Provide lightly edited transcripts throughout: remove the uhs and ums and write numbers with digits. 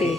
मराठी।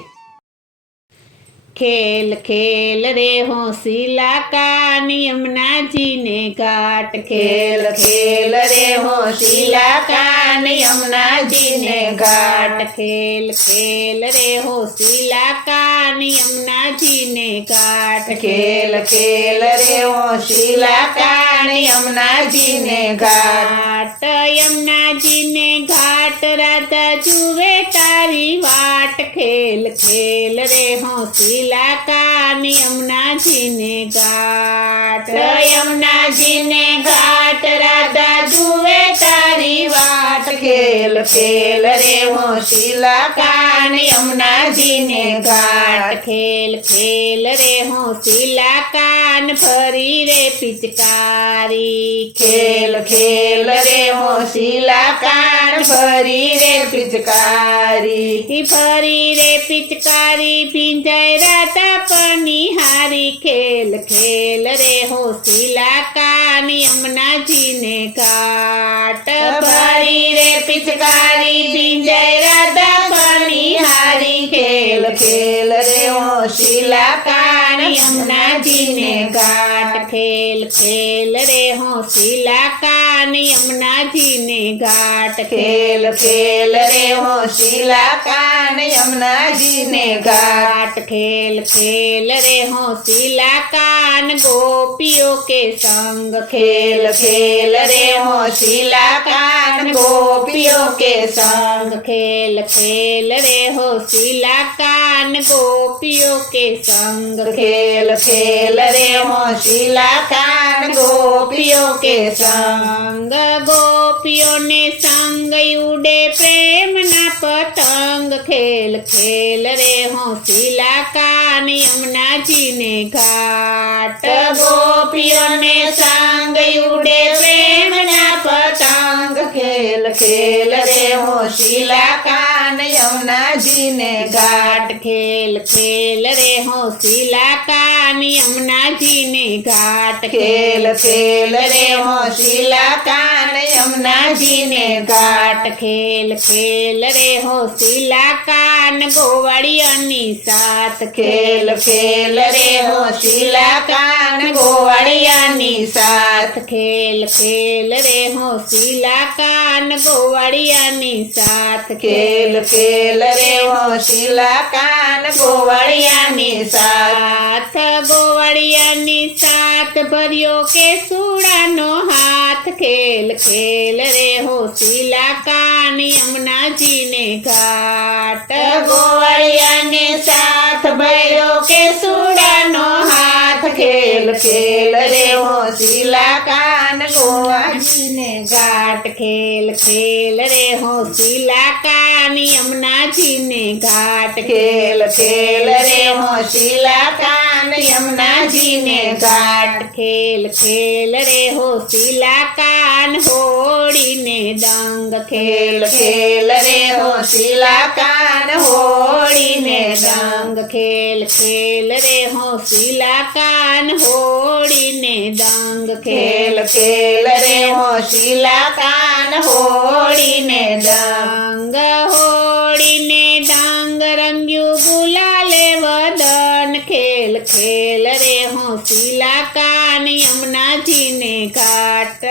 खेल खेल रे होशिला का यमुना जी ने घाट। खेल खेल रे होशिला का यमुना जी ने घाट। खेल खेल रे होशिला का यमुना जी ने घाट। खेल खेल रे होशिला का यमुना जी ने घाट। यमुना जी ने घाट राधा जुए तारी वाट। खेल खेल रे होशिला का यमुना जी ने घाट। यमुना जी ने घाट राधा जुए तारी वाट। खेल खेल रे होशिला का यमुना जी ने घाट। खेल खेल रे होशिला कान फरी रे पिचकारी। खेल खेल रे होशिला कान फरी रे पिचकारी। फरी रे पिचकारी पिंजय राधा पनिहारी। खेल खेल रे होशिला कान यमुना जी ने घाट। फरी रे पिचकारी पिंजय राधा पनिहारी। खेल खेल रे होशिला कान यमुना जी ने घाट। खेल खेल रे होशिला कान यमुना जी ने घाट। खेल खेल रे होशिला कान यमुना जी ने घाट। खेल खेल रे होशिला कान गोपियों के संग। खेल खेल रे होशिला कान गोपियों के संग। खेल खेल रे होशिला कान गोपियों के संग। खेल खेल रे होशिला कान गोपियों के संग। गोपियों ने संग उड़े प्रेम न पतंग। खेल खेल रे होशिला कान यमुना जी ने घाट। गोपियों ने संग उड़े प्रेम न पतंग। खेल खेल रे होशिला कान यमुना जी ने घाट। खेल खेल रे होशिला कान यमुना जी ने घाट। खेल खेल रे होशिला कान यमुना जी ने घाट। खेल खेल रे होशिला कान गोवाड़ियानी साथ। खेल खेल रे होशिला कान गोवाड़ियानी साथ। खेल खेल रे होशिला कान गोवाड़ियानी साथ। खेल खेल रे होशिला कान गोवाड़ियानी साथ। गोवाड़ियानी साथ भरियो के सूड़ानो हाथ। खेल खेल रे होशिला कान यमुना जी ने घाट। गोवाड़ियानी साथ भरियो के सूड़ानो हाथ। खेल खेल रे होशिला कान गोवा जी ने घाट। खेल खेल रे होशिला कान यमुना जी ने घाट। खेल खेल रे होशिला कान यमुना जी ने घाट। खेल खेल रे होशिला कान होड़ी ने दंग। खेल खेल रे होशिला कान होड़ी ने दंग। खेल खेल रे होशिला कान होड़ी ने दंग। खेल खेल रे होशिला कान होड़ी ने दंग। होड़ी ने दंग रंग्यू गुलाले वदन। खेल खेल रे होशिला कान यमुना जी ने घाट।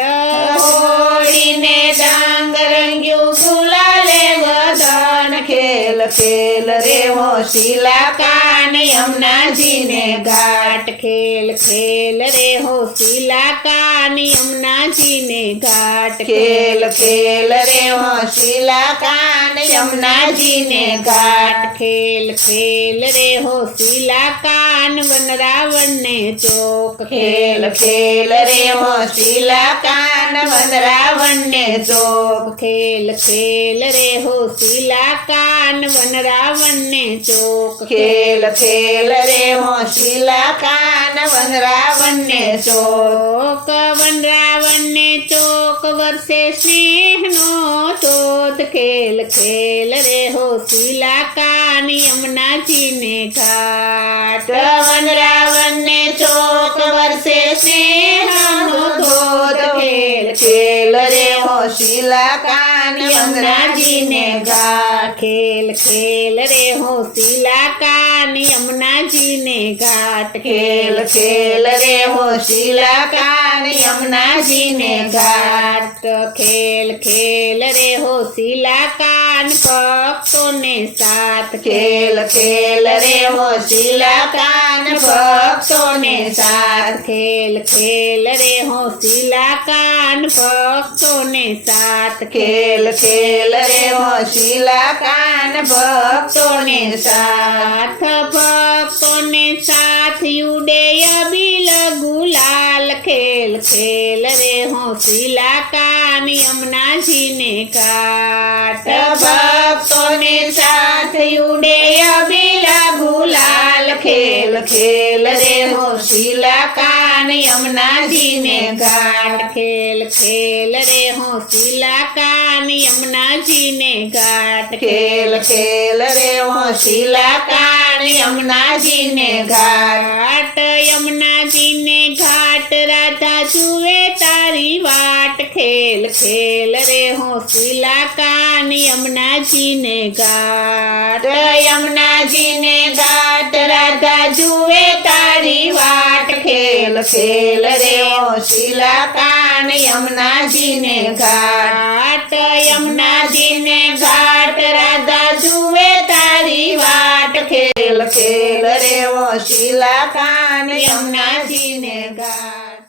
होड़ी ने दंग रंग्यू गुलाले वदन। खेल खेल रे होशिला कान यमुना जी ने घाट। खेल खेल रे होशिला कान यमुना जी ने घाट। खेल खेल रे होशिला कान यमुना जी ने घाट। खेल खेल रे होशिला कान वनरावन ने चौक। खेल खेल रे होशिला कान वनरावन ने चौक। खेल खेल रे होशिला कान वनरावन ने चौक। खेल खेल रे होशिला कान वनरावन ने चौक। वनरावन ने चौक वर्षे स्नेह नो चोत। खेल खेल रे होशिला कान यमुना जी ने घाट। वनरावन ने चौक वर्षे स्नेह नो चोत। खेल खेल रे होशिला कान યમુનાજીને ઘાટ ખેલ ખેલ રે હોશીલા કાન યમુનાજીને ઘાટ ખેલ ખેલ રે હોશીલા કાન યમુનાજીને ઘાટ ખેલ ખેલ રે હોશીલા કાન ભક્તોને સાથ ખેલ ખેલ રે હોશીલા કાન ભક્તોને સાથ ખેલ ખેલ રે હોશીલા કાન ભક્તોને સાથ ખેલ ખેલ રે હોશીલા કાન ભક્તોને સાથ ભક્તોને સાથ ઉડે અબીલ ગુલાલ ખેલ ખેલ રે હોશીલા કાન યમુનાજીને ઘાટ ભક્તોને સાથ ઉડે અબીલા ગુલાલ ખેલ ખેલ રે હોશીલા કાન યમુનાજીને ઘાટ ખેલ ખેલ રે હોશીલા કાન યમુનાજીને ઘાટ ખેલ ખેલ રે હોશીલા કાન યમુનાજીને ઘાટ યમુનાજીને ઘાટ રાધા જુએ તારી વાટ ખેલ ખેલ રે હોશીલા કાન યમુનાજીને ઘાટ યમુનાજીને ઘાટ રાધા જુએ તારી વાટ ખેલ ખેલ રે હોશીલા કાન યમુનાજીને ઘાટ યમુનાજીને ઘાટ રાધા જુએ તારી વાટ ખેલ ખેલ રે હોશીલા કાન યમુનાજીને ઘાટ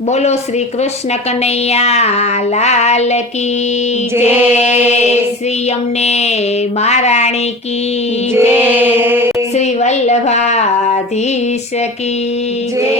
બોલો શ્રી કૃષ્ણ કનૈયા લાલ કી જય. શ્રી અમને મહારાણી કી જય. શ્રી વલ્લભાધીશ કી જય.